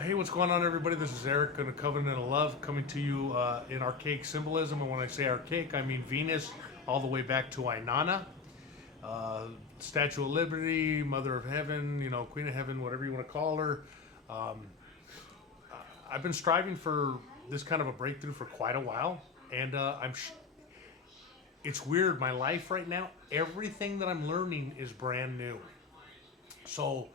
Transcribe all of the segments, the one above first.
Hey, what's going on, everybody? This is Eric in a Covenant of Love coming to you in archaic symbolism. And when I say archaic, I mean Venus all the way back to Inanna, uh, Statue of Liberty, Mother of Heaven, Queen of Heaven, whatever you want to call her. Um, I've been striving for this kind of a breakthrough for quite a while. And it's weird. My life right now, everything that I'm learning is brand new. So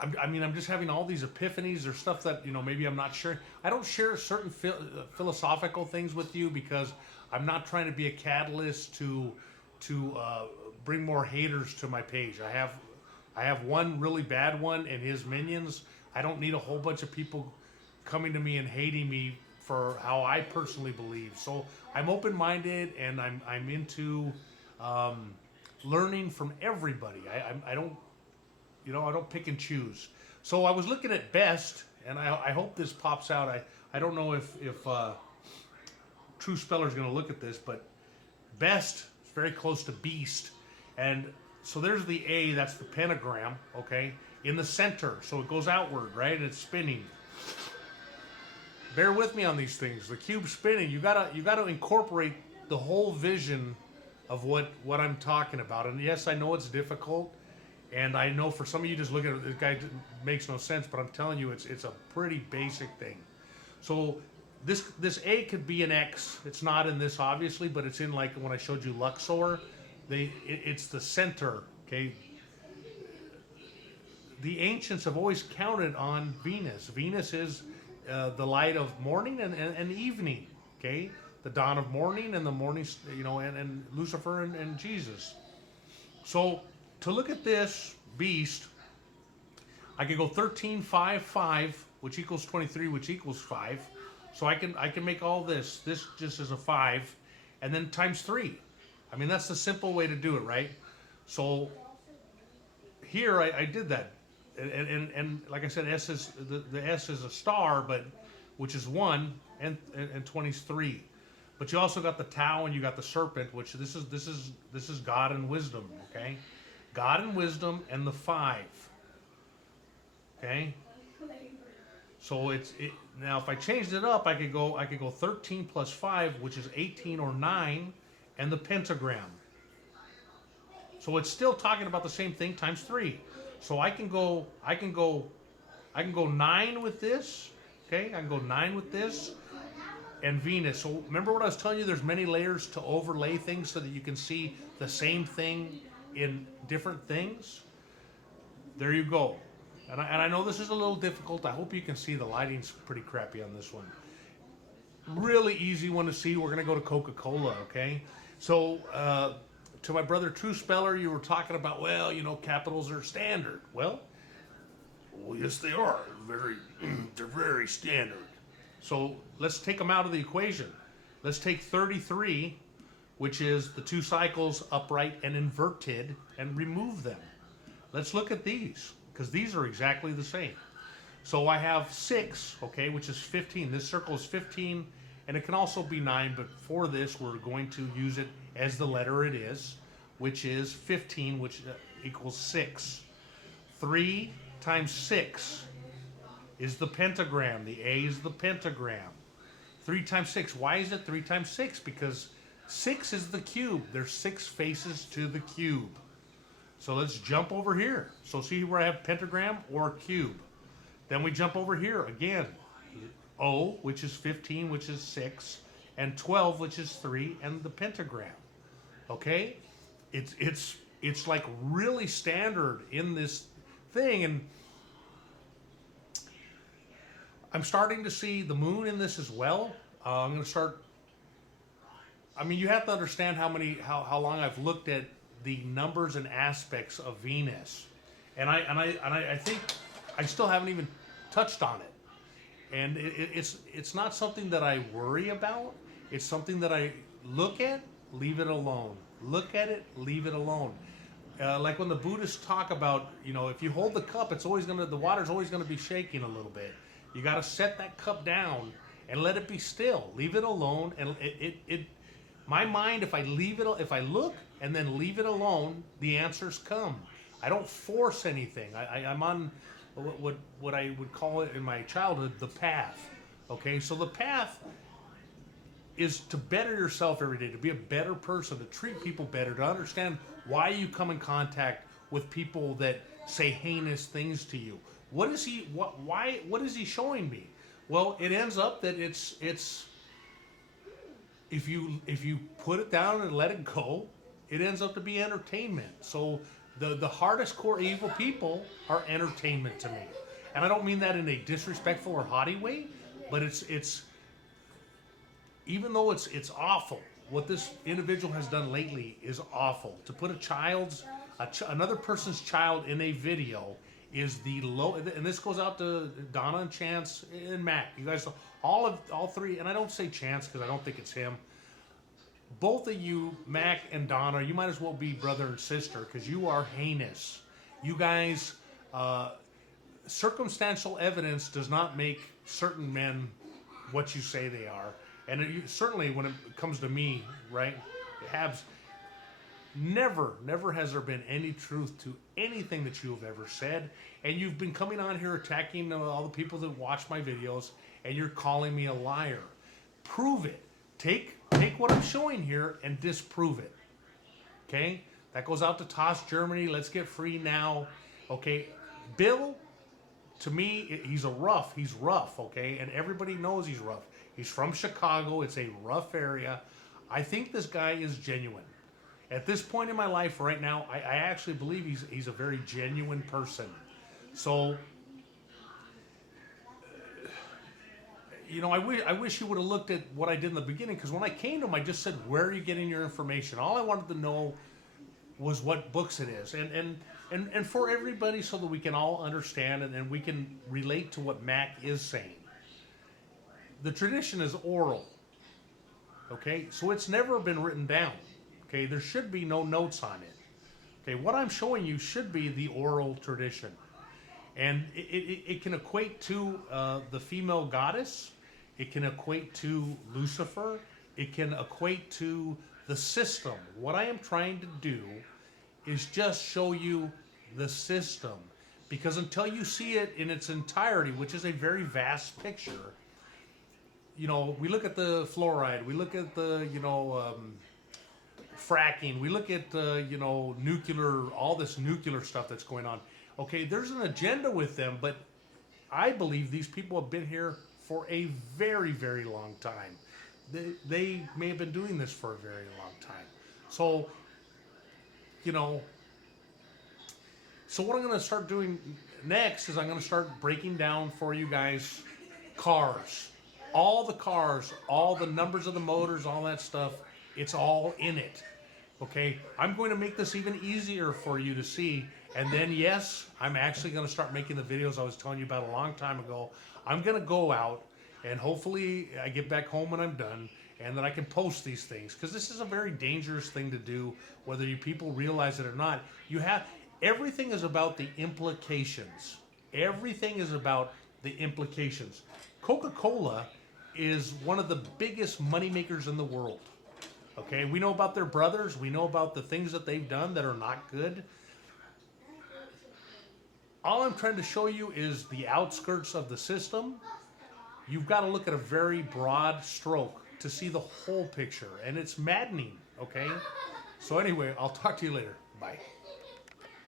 I'm just having all these epiphanies. There's stuff that maybe I'm not sure. I don't share certain philosophical things with you because I'm not trying to be a catalyst to bring more haters to my page. I have one really bad one and his minions. I don't need a whole bunch of people coming to me and hating me for how I personally believe. So I'm open minded and I'm into um, learning from everybody. I don't I don't pick and choose. So I was looking at best, and I hope this pops out. I don't know if True Speller's going to look at this, but best is very close to beast, and so there's the A. That's the pentagram. Okay, in the center, so it goes outward, right? And it's spinning. Bear with me on these things. The cube's spinning. You gotta incorporate the whole vision of what I'm talking about. And yes, I know it's difficult, and I know for some of you just looking at it, this guy makes no sense, but I'm telling you, it's a pretty basic thing. So this A could be an X. It's not in this obviously, but it's in like when I showed you Luxor. It's the center. Okay, the ancients have always counted on Venus. Venus is the light of morning and evening. Okay, the dawn of morning and the morning, and Lucifer and Jesus. So to look at this beast, I could go 13, 5, 5, which equals 23, which equals 5. So I can make all this. This just is a 5, and then times 3. I mean, that's the simple way to do it, right? So here I did that. And like I said, S is the S is a star, but which is 1 and 20 is 3. But you also got the Tau and you got the serpent, which this is God and wisdom, okay? God and wisdom and the 5. Okay? So now if I changed it up, I could go 13 plus 5, which is 18 or 9, and the pentagram. So it's still talking about the same thing times 3. So I can go 9 with this. Okay? I can go 9 with this and Venus. So remember what I was telling you, there's many layers to overlay things so that you can see the same thing in different things. There you go. And I know this is a little difficult. I hope you can see the lighting's pretty crappy on this one. Really easy one to see. We're going to go to Coca-Cola, okay? So, to my brother True Speller, you were talking about, well, capitals are standard. Well, yes, they are. They're very standard. So let's take them out of the equation. Let's take 33, which is the two cycles upright and inverted, and remove them. Let's look at these, because these are exactly the same. So I have 6, okay, which is 15. This circle is 15, and it can also be 9, but for this, we're going to use it as the letter it is, which is 15, which equals 6. 3 times 6 is the pentagram. The A is the pentagram. 3 times 6. Why is it 3 times 6? Because 6 is the cube. There's 6 faces to the cube. So let's jump over here. So see where I have pentagram or cube. Then we jump over here again. O, which is 15, which is 6, and 12, which is 3, and the pentagram. Okay? It's like really standard in this thing, and I'm starting to see the moon in this as well. I'm going to start. I mean, you have to understand how long I've looked at the numbers and aspects of Venus, and I think I still haven't even touched on it. And it's not something that I worry about. It's something that I look at, leave it alone. Look at it, leave it alone. Like when the Buddhists talk about, if you hold the cup, the water's always gonna be shaking a little bit. You got to set that cup down and let it be still. Leave it alone, and my mind, if I look and then leave it alone, the answers come. I don't force anything. I'm on what I would call it in my childhood, the path. Okay, so the path is to better yourself every day, to be a better person, to treat people better, to understand why you come in contact with people that say heinous things to you. What is he? What is he showing me? Well, it ends up that it's if you put it down and let it go, it ends up to be entertainment. So the hardest core evil people are entertainment to me, and I don't mean that in a disrespectful or haughty way, but it's even though it's awful. What this individual has done lately is awful. To put another person's child in a video is the low, and this goes out to Donna and Chance and Mac. You guys, all three, and I don't say Chance because I don't think it's him. Both of you, Mac and Donna, you might as well be brother and sister because you are heinous. You guys, circumstantial evidence does not make certain men what you say they are. And certainly when it comes to me, right, never has there been any truth to anything that you have ever said. And you've been coming on here attacking all the people that watch my videos, and you're calling me a liar. Prove it. Take what I'm showing here and disprove it. Okay? That goes out to Toss Germany. Let's get free now. Okay? Bill, to me, he's rough, okay? And everybody knows he's rough. He's from Chicago. It's a rough area. I think this guy is genuine. At this point in my life right now, I actually believe he's a very genuine person. So, I wish you would have looked at what I did in the beginning, because when I came to him, I just said, where are you getting your information? All I wanted to know was what books it is. And for everybody, so that we can all understand and we can relate to what Mac is saying. The tradition is oral, okay? So it's never been written down, okay? There should be no notes on it. Okay, what I'm showing you should be the oral tradition. And it can equate to the female goddess. It can equate to Lucifer. It can equate to the system. What I am trying to do is just show you the system. Because until you see it in its entirety, which is a very vast picture, we look at the fluoride, we look at the, fracking, we look at, nuclear, all this nuclear stuff that's going on. Okay, there's an agenda with them, but I believe these people have been here for a very, very long time. They may have been doing this for a very long time. So, so what I'm going to start doing next is I'm going to start breaking down for you guys cars. All the cars, all the numbers of the motors, all that stuff, it's all in it. Okay? I'm going to make this even easier for you to see. And then, yes, I'm actually going to start making the videos I was telling you about a long time ago. I'm going to go out, and hopefully I get back home when I'm done, and that I can post these things. Because this is a very dangerous thing to do, whether you people realize it or not. Everything is about the implications. Everything is about the implications. Coca-Cola is one of the biggest money makers in the world. Okay, we know about their brothers. We know about the things that they've done that are not good. All I'm trying to show you is the outskirts of the system. You've got to look at a very broad stroke to see the whole picture, and it's maddening, okay? So anyway, I'll talk to you later. Bye.